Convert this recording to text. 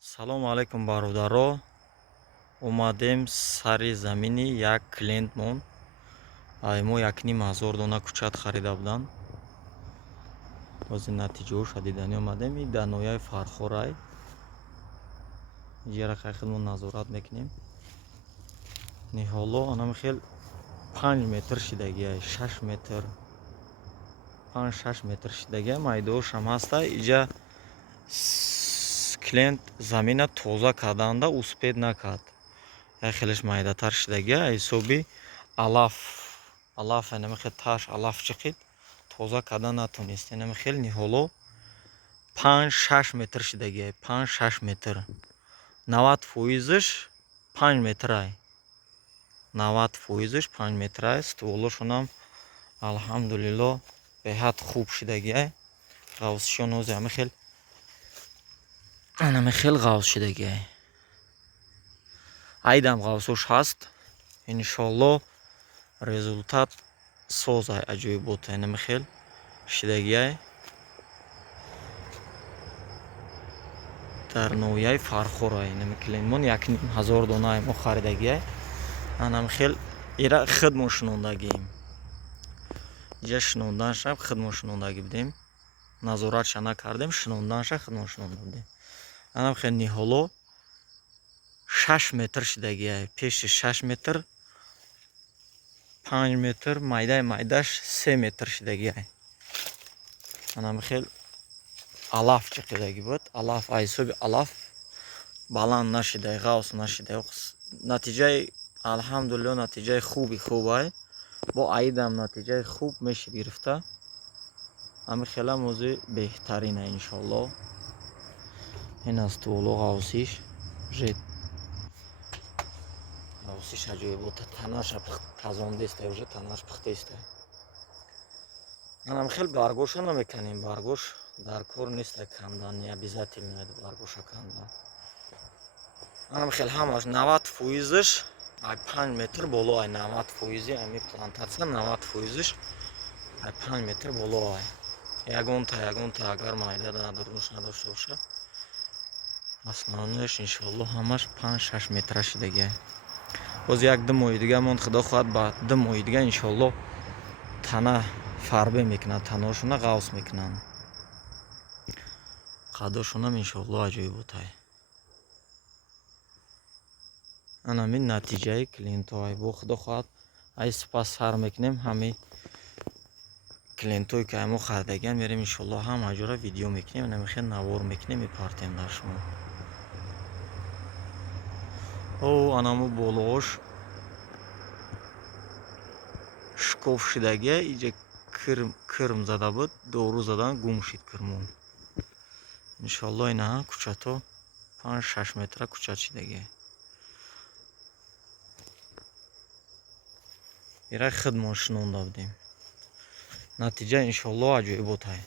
Салому алайкум бародаро. Омадем сари замини як клиентмон. Мо 1500 дона кучат харида будам. Бози натиҷаоша дидани омадем. И дар ноҳияи Фархорай. Ҷера худмон назорат мекунем. Ниҳоло анам хел 5 метр шидагия, 6 метр. 5-6 метр шидагия майдоошам ҳаста. Иҷа клиент замина тоза карданда успед накард. Я хелеш майдатар шидагия ҳисоби алаф намехел таш алаф чиқид тоза кардан натонист. Намехел ниҳоло 5-6 метр шидагия, 5-6 метр. 90% 5 метрай. 90% 5 метрай. Стволошонам алҳамдулилло беҳад хуб шидагия. ғавсишон ҳозир намехел ғавс шидагия. Айдам ғавсош ҳаст. Иншолло результат созай аҷоиботай намехел шидагия. Дар ноҳияи Фархорай намеклинмон 1500 дона мо харидагия. Намехел ира хидмон шинондагием. Иҷа шинонданшам хидмон шинондагӣ будем. Назоратша накардем, шинонданша хидмон шинонда будем. Намехел ниҳоло 6 метр шидагия, пеши 6 метр, 5 метр, майдаш 3 метр шидагия. Намехел алаф чиқидаги буд. Алаф айсоби алаф баланд нашидай, ғавс нашидай. Натиҷаи алҳамдулилло натиҷаи хубай. Бо айдам натиҷаи хуб мешид гирифта. Намехелам ҳозир беҳтарина иншолло. Ин аст воло ғавсиш жед. Ғавсиш аҷоибота танаша тазондеста, уже танаш пухтеста. Намехел баргоша намеканем, баргош дар кор неста кандан, не обязательно баргоша кандан. Намехел ҳамаш 90% 5 метр боло ай 90% ами плантация 90% 5 метр боло ай. Ягонта агар майда надурмуш надошта боша. Аслонеш иншолло ҳамаш 5-6 метра шидагия. Боз як 2 моҳи дига монд, худо хоҳад ба 2 моҳи дига иншолло тана фарбе мекунад, танаошона ғавс мекунанд. қаддошонам иншолло аҷоиботай. Анамин натиҷаи клиентоай. Бо худо хоҳад ай сипас сар мекунем ҳами клиентое ки ай мо харидагиан мерем иншолло ҳама ҷора видео мекунем, намехел навор мекунем, мепартем дар шумо. Анамо болоош шикоф шидагия, иҷа кирм зада буд, дору задан гум шид кирмон. Иншолло инаҳа кучато 5-6 метра кучат шидагия. ира хидмон шинонда будем. Натиҷа иншолло аҷоиботай.